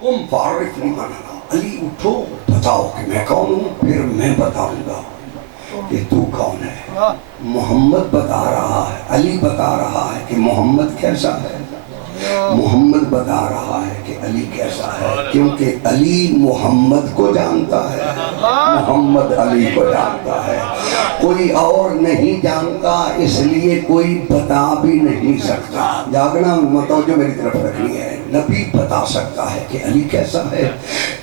تم فارغ نہیں مانا علی اٹھو بتاؤ کہ میں کون ہوں، پھر میں بتاؤں گا کہ تو کون ہے۔ محمد بتا رہا ہے، علی بتا رہا ہے کہ محمد کیسا ہے، محمد بتا رہا ہے کہ علی کیسا ہے، کیونکہ علی محمد کو جانتا ہے، محمد علی کو جانتا ہے، کوئی اور نہیں جانتا، اس لیے کوئی بتا بھی نہیں سکتا۔ جاگنا متوجہ میری طرف رکھنی ہے، نبی بتا سکتا ہے کہ علی کیسا ہے،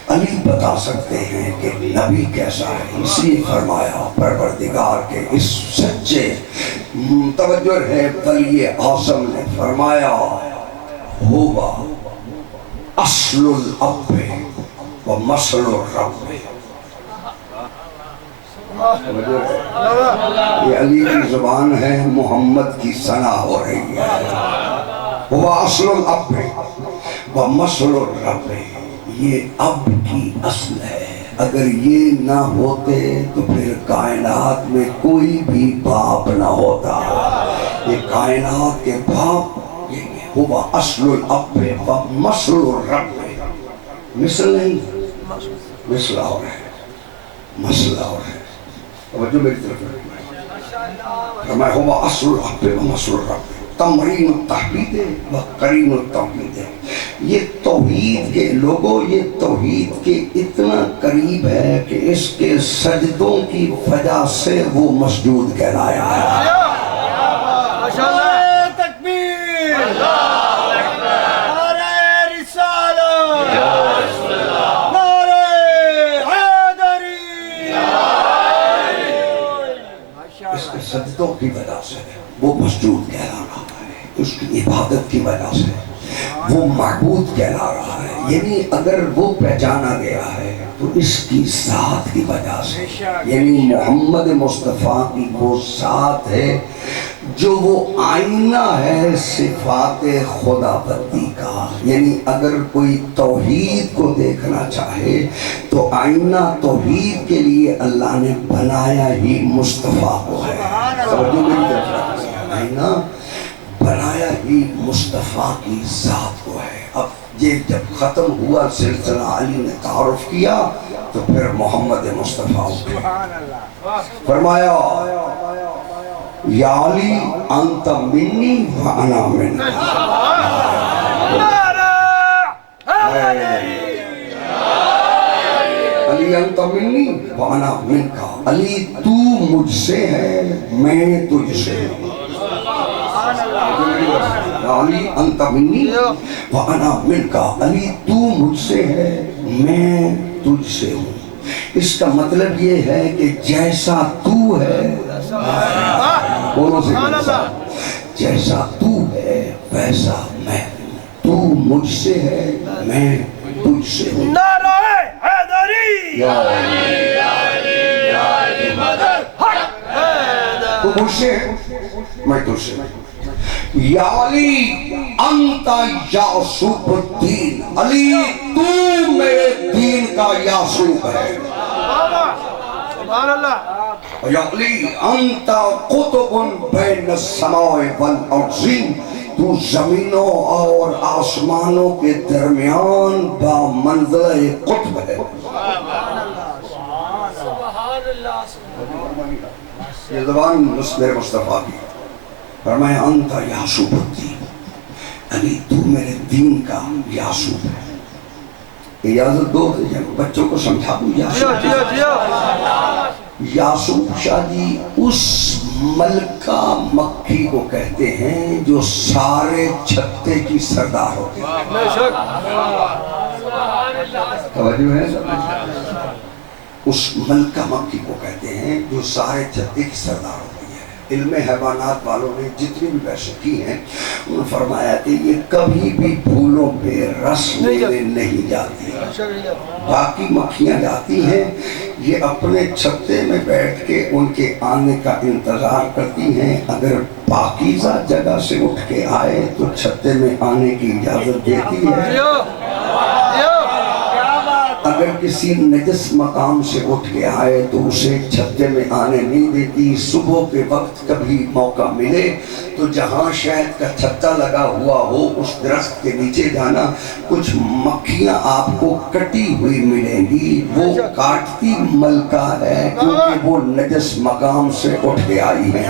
علی بتا سکتے ہیں کہ نبی کیسا ہے۔ اس لیے فرمایا پروردگار کے اس سچے توجہ ہے ولی اعظم نے فرمایا ہوگا اصل الاب و مسل الرب۔ یہ علی کی زبان ہے، محمد کی ثنا ہو رہی ہے۔ وہ اصل الاب و مسل الرب، یہ اب کی اصل ہے، اگر یہ نہ ہوتے تو پھر کائنات میں کوئی بھی باپ نہ ہوتا۔ یہ کائنات کے باپ ہوا اصل الاب و مسل الرب، مثل نہیں، مثل اور ہے، مسئلہ اور ہے۔ توجہ میری طرف رکھنا ہے، میں ہوا اصل الاب و مسل الرب، تمرین التحبید و قرین التوحید۔ یہ توحید کے لوگوں، یہ توحید کے اتنا قریب ہے کہ اس کے سجدوں کی وجہ سے وہ مسجود کہلایا ہے۔ اس کے سجدوں کی وجہ سے وہ مسجود کہلا رہا ہے، اس کی عبادت کی وجہ سے وہ معبود کہلا رہا ہے۔ یعنی اگر وہ پہچانا گیا ہے تو اس کی ذات کی وجہ سے، یعنی محمد مصطفیٰ کی وہ ذات ہے جو وہ آئینہ ہے صفات خدا بندی کا۔ یعنی اگر کوئی توحید کو دیکھنا چاہے تو آئینہ توحید کے لیے اللہ نے بنایا ہی مصطفیٰ کو ہے۔ آئینہ بنایا ہی مصطفیٰ کی ذات کو ہے۔ اب یہ جب ختم ہوا سلسلہ، علی نے تعارف کیا تو پھر محمد مصطفیٰ اٹھے، فرمایا یا علی انت منی وانا منک، علی انت منی وانا منک، علی تو مجھ سے ہے میں تجھ سے ہوں۔ علی انت منی وانا منک، علی تو مجھ سے ہے میں تجھ سے ہوں۔ اس کا مطلب یہ ہے کہ جیسا تو ہے، بولو سے جیسا تو ہے ویسا میں ہوں، تو مجھ سے ہے میں تجھ سے ہوں۔ نعرہ حیدری، یا علی مدد، تو مجھ سے ہے میں تجھ سے ہوں۔ یا علی انت یعصوب الدین، علی تو میرے دین کا یعصوب ہے۔ سبحان اللہ۔ یا علی انت قطب بین السماء والارض، تو زمینوں اور آسمانوں کے درمیان با منزلہ قطب ہے۔ یہ زبان میرے مصطفیٰ کی، فرمایا انت یعصوب الدین، علی تو میرے دین کا یعصوب ہے۔ اجازت دو کہ بچوں کو سمجھا دوں یعصوب شاہ جی اس ملکہ مکی کو کہتے ہیں جو سارے چھتے کی سردار ہوتی ہے۔ توجہ ہے؟ اس ملکہ مکی کو کہتے ہیں جو سارے چھتے کی سردار ہوتی ہے۔ علم حیوانات والوں نے جتنی بھی بحث کی ہیں انہوں نے فرمایا کہ یہ کبھی بھی پھولوں پہ رس لینے نہیں جاتی، باقی مکھیاں جاتی ہیں، یہ اپنے چھتے میں بیٹھ کے ان کے آنے کا انتظار کرتی ہیں، اگر پاکیزہ جگہ سے اٹھ کے آئے تو چھتے میں آنے کی اجازت دیتی ہے، اگر کسی نجس مقام سے اٹھ کے آئے تو اسے چھتے میں آنے نہیں دیتی. صبح کے وقت کبھی موقع ملے تو جہاں شہد کا چھتا لگا ہوا ہو اس درخت کے نیچے جانا. کچھ مکھیاں آپ کو کٹی ہوئی ملیں گی, وہ کاٹتی ملکہ ہے کیونکہ وہ نجس مقام سے اٹھ کے آئی ہے.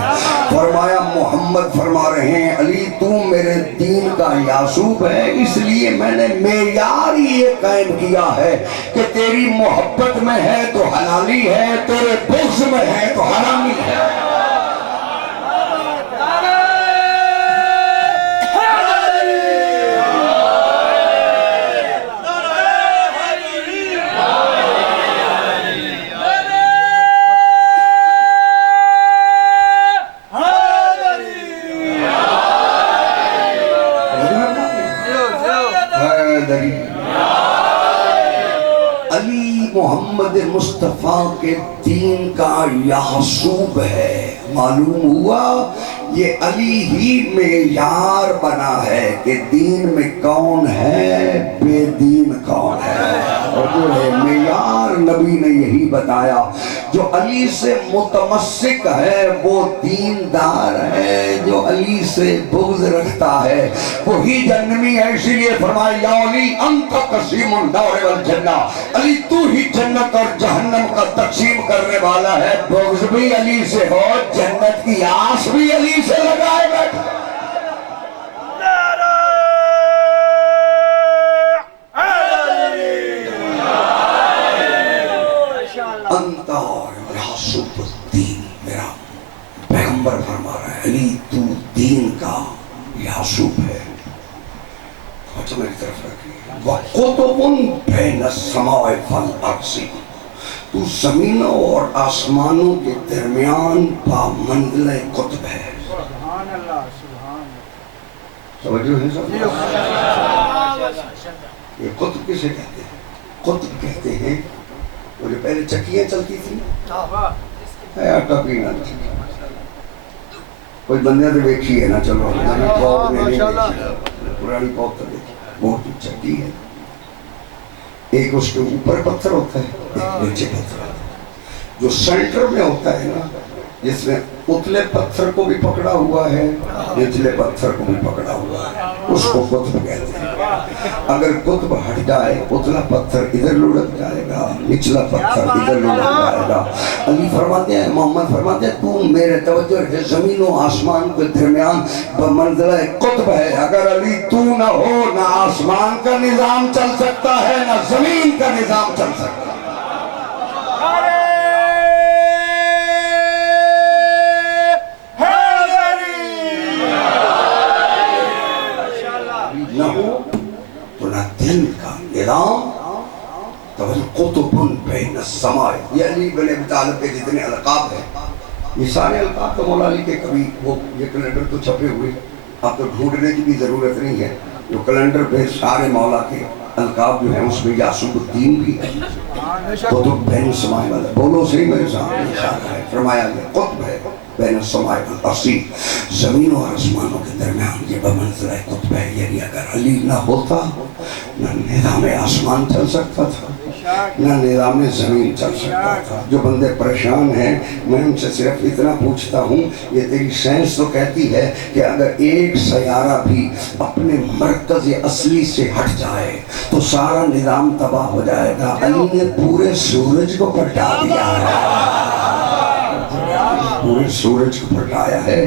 فرمایا محمد فرما رہے ہیں علی تو میرے دین کا یعصوب ہے, اس لیے میں نے معیار ہی یہ قائم کیا ہے کہ تیری محبت میں ہے تو حلالی ہے, تیرے بغض میں ہے تو حرامی ہے. علی محمد مصطفیٰ کے دین کا یعصوب ہے. معلوم ہوا یہ علی ہی معیار بنا ہے کہ دین میں کون ہے, بے دین کون ہے. اور جو ہے معیار نبی نے یہی بتایا, جو علی سے متمسک ہے وہ دیندار ہے, جو علی سے بغض رکھتا ہے وہی جہنمی ہے. اسی لیے فرمایا یا علی انت قسیم النار والجنہ, علی تو ہی جنت اور جہنم کا تقسیم کرنے والا ہے. بغض بھی علی سے ہو, جنت کی آس بھی علی سے لگائے بیٹھا. انت یعصوب الدین, میرا پیغمبر فرما رہا ہے علی تو دین کا یعصوب ہے. اچھا میری طرف رکھیے. وَقُطُبٌ بَيْنَ السَّمَاءِ وَالْأَرْضِ, تو زمینوں اور آسمانوں کے درمیان پامنزل قطب ہے. سبحان اللہ, سبحان توجہ ہے سب؟ یہ قطب کسے کہتے ہیں؟ قطب کہتے ہیں وہ جو پہلے چکیاں چلتی تھیں آٹا پینا. کوئی بندے تو دیکھی ہے نا, چلو پرانی پاپ تو دیکھی, بہت چکی ہے. ایک اس کے اوپر پتھر ہوتا ہے, ایک نیچے پتھر ہوتا ہے. جو سینٹر میں ہوتا ہے نا, جس میں اتلے پتھر کو بھی پکڑا ہوا ہے نچلے پتھر کو بھی پکڑا ہوا ہے, اس کو قطب کہتے ہیں. اگر قطب ہٹ جائے اتلا پتھر ادھر لڑک جائے گا, نچلا پتھر ادھر لڑک جائے گا. علی فرماتے ہیں, محمد فرماتے ہیں تو میرے توجہ ہے زمین و آسمان کے درمیان بمنزلہ قطب ہے. اگر علی تو نہ ہو نہ آسمان کا نظام چل سکتا ہے نہ زمین کا نظام چل سکتا ہے. نہ ہو تو نہ دین کا نظام. قطب بین السماء, یہ علی بن ابی طالب کے جتنے القاب ہیں, یہ سارے القاب تو مولا علی کے کبھی وہ یہ کیلنڈر تو چھپے ہوئے, اب تو ڈھونڈنے کی بھی ضرورت نہیں ہے. جو کیلنڈر پہ سارے مولا کے القاب جو ہیں اس میں یعصوب الدین بھی ہے. قطب بین السماء والا بولو صحیح میرے سامنے اشارہ ہے. فرمایا یہ قطب ہے بین السماء والارض, زمین و آسمانوں کے درمیان یہ بمنزلہ قطب ہے. یعنی اگر علی نہ ہوتا نہ نظام آسمان چل سکتا تھا نہ نظام زمین چل سکتا تھا. جو بندے پریشان ہیں میں ان سے صرف اتنا پوچھتا ہوں, یہ تیری سائنس تو کہتی ہے کہ اگر ایک سیارہ بھی اپنے مرکز اصلی سے ہٹ جائے تو سارا نظام تباہ ہو جائے گا. علی نے پورے سورج کو پلٹا دیا ہے, پورے سورج کو پلٹایا ہے.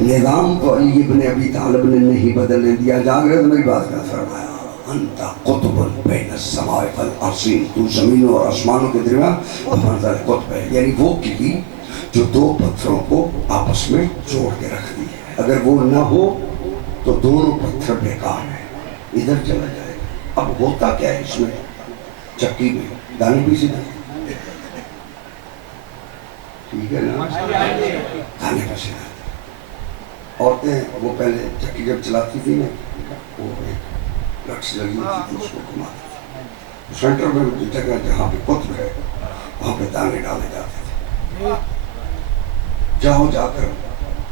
نظام تو علی ابن ابی طالب نے نہیں بدلنے دیا. جاگرت میری بات کا فرمایا انت قطب بین السماء والارض, تو زمینوں اور آسمانوں کے درمیان بمنزل قطب ہے. یعنی وہ کلی جو دو پتھروں کو آپس میں جوڑ کے رکھ دی ہے. اگر وہ نہ ہو تو دونوں پتھر بیکار ہیں, ادھر چلا جائے گا. اب ہوتا کیا ہے اس میں, چکی میں دانے پیسے جاتے ٹھیک ہے نا, دانے پیسے جاتے. عورتیں وہ پہلے چکی جب چلاتی تھی نا, وہ ایک لٹس لگی تھی اس کو گھماتی تھی. سینٹر میں جگہ جہاں پہ قطب ہے وہاں پہ دانے ڈالے جاتے تھے. جاؤ جا کر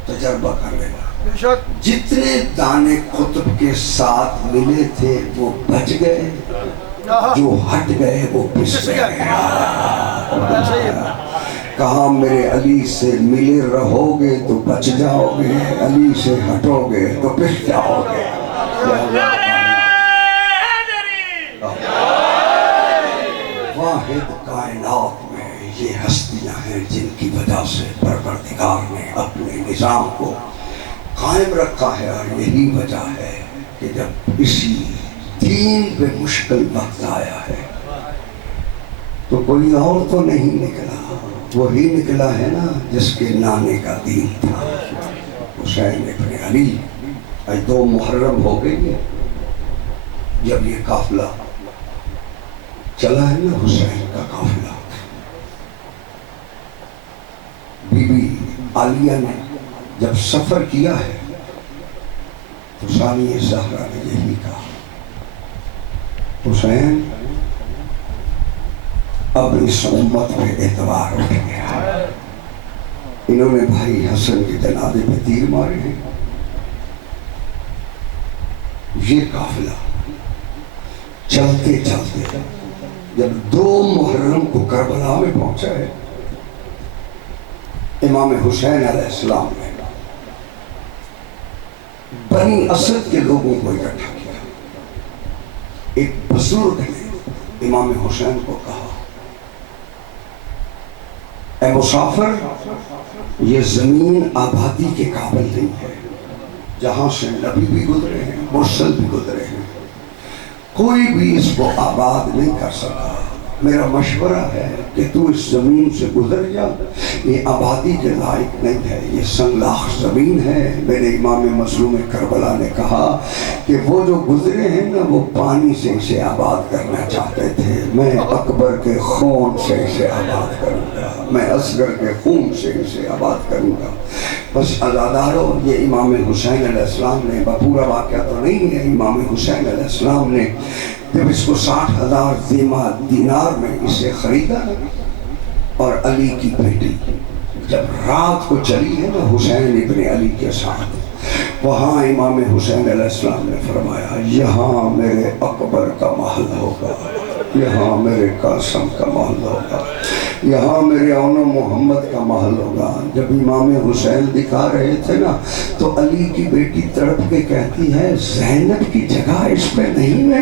تجربہ کر لینا, جتنے دانے قطب کے ساتھ ملے تھے وہ بچ گئے جو ہٹ گئے وہ پس گئے. کہا میرے علی سے ملے رہو گے تو بچ جاؤ گے، علی سے ہٹو گے تو پس جاؤ گے. واحد کائنات میں یہ ہستیاں ہیں جن کی وجہ سے پروردگار نے اپنے نظام کو قائم رکھا ہے، اور یہی وجہ ہے کہ جب اسی دین پہ مشکل وقت آیا ہے تو کوئی اور تو نہیں نکلا، وہی نکلا ہے نا جس کے نانے کا دین تھا، حسین ابن علی. آج 2 محرم ہو گئی ہے جب یہ قافلہ چلا ہے نا، حسین کا قافلہ. بی بی عالیہ نے جب سفر کیا ہے تو ثانیہ زہرا نے یہی کہا، حسین اب اس امت پہ اعتبار اٹھ گیا ہے. انہوں نے بھائی حسن کے جنازے پہ تیر مارے ہیں. یہ قافلہ چلتے چلتے جب 2 محرم کو کربلا میں پہنچا ہے، امام حسین علیہ السلام نے بنی اسد کے لوگوں کو اکٹھا کیا. ایک بزرگ نے امام حسین کو کہا، اے مسافر، یہ زمین آبادی کے قابل نہیں ہے، جہاں سے نبی بھی گزرے ہیں، مرسل بھی گزرے ہیں، کوئی بھی اس کو آباد نہیں کر سکا. میرا مشورہ ہے کہ تو اس زمین سے گزر جا، یہ آبادی کے لائق نہیں ہے، یہ سنگلاخ زمین ہے. میرے امام مظلوم کربلا نے کہا کہ وہ جو گزرے ہیں نا وہ پانی سے اسے آباد کرنا چاہتے تھے، میں اکبر کے خون سے اسے آباد کروں گا، میں اصغر کے خون سے اسے آباد کروں گا. بس عزادارو، یہ امام حسین علیہ السلام نے، پورا واقعہ تو نہیں ہے، امام حسین علیہ السلام نے جب اس کو 60,000 دینار میں اسے خریدا، اور علی کی بیٹی جب رات کو چلی ہے نا حسین ابن علی کے ساتھ، وہاں امام حسین علیہ السلام نے فرمایا، یہاں میرے اکبر کا محل ہوگا، یہاں میرے قاسم کا محل ہوگا، یہاں میرے اون محمد کا محل ہوگا. جب امام حسین دکھا رہے تھے نا تو علی کی بیٹی تڑپ کے کہتی ہے، زینب کی جگہ اس پہ نہیں ہے.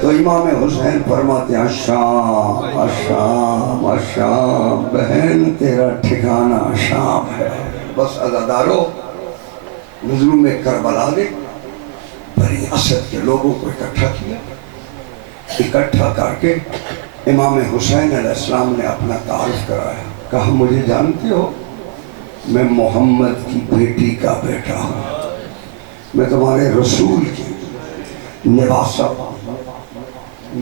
تو امام حسین فرماتے ہیں، شام شام شام، بہن تیرا ٹھکانہ شام ہے. بس عزادارو، مظلوم کربلا نے بنی اسد کے لوگوں کو اکٹھا کیا. اکٹھا کر کے امام حسین علیہ السلام نے اپنا تعارف کرایا. کہا، مجھے جانتے ہو، میں محمد کی بیٹی کا بیٹا ہوں، میں تمہارے رسول کی نواسہ ہوں،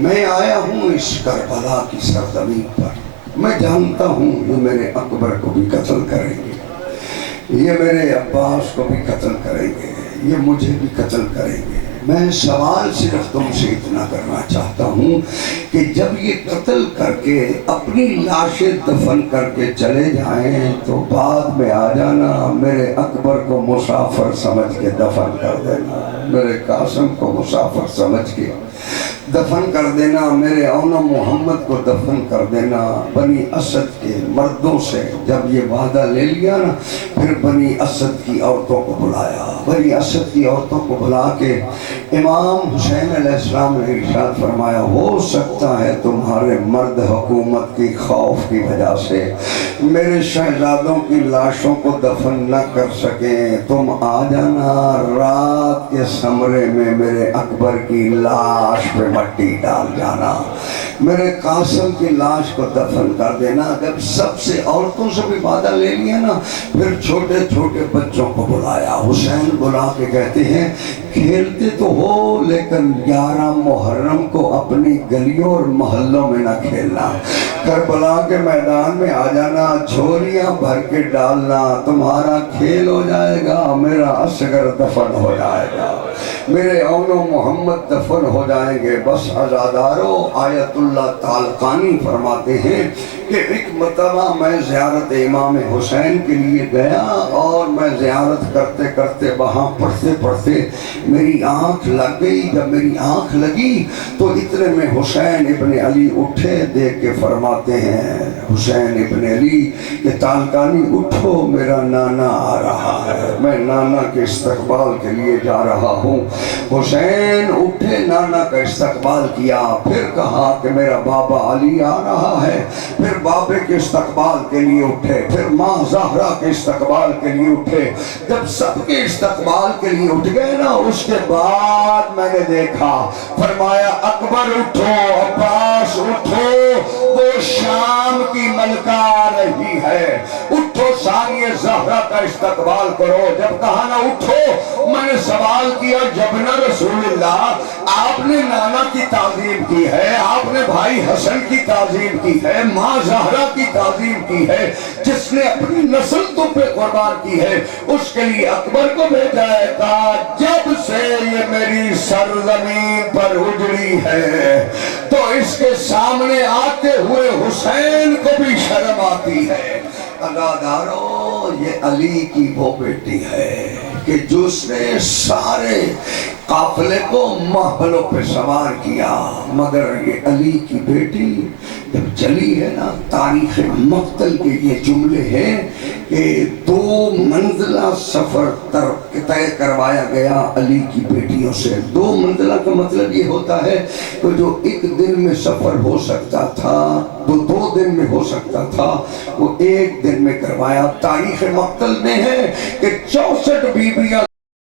میں آیا ہوں اس کربلا کی سرزمین پر. میں جانتا ہوں یہ میرے اکبر کو بھی قتل کریں گے، یہ میرے عباس کو بھی قتل کریں گے، یہ مجھے بھی قتل کریں گے. میں سوال صرف تم سے اتنا کرنا چاہتا ہوں کہ جب یہ قتل کر کے اپنی لاشیں دفن کر کے چلے جائیں تو بعد میں آ جانا، میرے اکبر کو مسافر سمجھ کے دفن کر دینا، میرے قاسم کو مسافر سمجھ کے دفن کر دینا، میرے اون محمد کو دفن کر دینا. بنی اسد کے مردوں سے جب یہ وعدہ لے لیا نا، پھر بنی اسد کی عورتوں کو بلایا. بنی اسد کی عورتوں کو بلا کے امام حسین علیہ السلام نے ارشاد فرمایا، ہو سکتا ہے تمہارے مرد حکومت کی خوف کی وجہ سے میرے شہزادوں کی لاشوں کو دفن نہ کر سکیں، تم آ جانا، رات کے سمرے میں میرے اکبر کی لاش پہ مٹی ڈال جانا، میرے قاسم کی لاش کو دفن کر دینا. جب سب سے عورتوں سے بھی وعدہ لے لیا نا، پھر چھوٹے چھوٹے بچوں کو بلایا. حسین بلا کے کہتے ہیں، کھیلتے تو ہو لیکن 11 محرم کو اپنی گلیوں اور محلوں میں نہ کھیلنا، کربلا کے میدان میں آ جانا، جھولیاں بھر کے ڈالنا، تمہارا کھیل ہو جائے گا، میرا اصغر دفن ہو جائے گا، میرے اون و محمد دفن ہو جائیں گے. بس عزادارو، آیت اللہ تعلقانی فرماتے ہیں کہ ایک مرتبہ میں زیارت امام حسین کے لیے گیا، اور میں زیارت کرتے کرتے وہاں پر پڑھتے پڑھتے میری آنکھ لگ گئی. جب میری آنکھ لگی تو اتنے میں حسین ابن علی اٹھے. دیکھ کے فرماتے ہیں حسین ابن علی کہ تالکانی اٹھو، میرا نانا آ رہا ہے، میں نانا کے استقبال کے لیے جا رہا ہوں. حسین اٹھے، نانا کا استقبال کیا، پھر کہا کہ میرا بابا علی آ رہا ہے. پھر بابے کے استقبال کے لیے اٹھے، پھر ماں زہرا کے استقبال کے لیے اٹھے. جب سب کے استقبال کے لیے اٹھ گئے نا، اس کے بعد میں نے دیکھا، فرمایا اکبر اٹھو، عباس اٹھو، وہ شام کی ملکہ آ رہی ہے، اٹھو ثانیہ زہرا کا استقبال کرو. جب کہا نا اٹھو، میں نے سوال کیا جبنا رسول اللہ، آپ نے نانا کی تعظیم کی ہے، آپ نے بھائی حسن کی تعظیم کی ہے، ماں زہرا کی تعظیم کی ہے، جس نے اپنی نسل تم پہ قربان کی ہے، اس کے لیے اکبر کو بھیجا ہے. کہا جب سے یہ میری سرزمین پر اجڑی ہے تو اس کے سامنے آتے ہوئے حسین کو بھی شرم آتی ہے. عزادارو، یہ علی کی وہ بیٹی ہے کہ جس نے سارے قافلے کو محفلوں پہ سوار کیا، مگر یہ علی کی بیٹی جب چلی ہے نا، تاریخ مقتل کے یہ جملے ہیں کہ 2 منزلہ سفر طے کروایا گیا علی کی بیٹیوں سے. 2 منزلہ کا مطلب یہ ہوتا ہے کہ جو 1 دن میں سفر ہو سکتا تھا، 2 دن میں ہو سکتا تھا، وہ 1 دن میں کروایا. تاریخ مقتل میں ہے کہ 64 بیویاں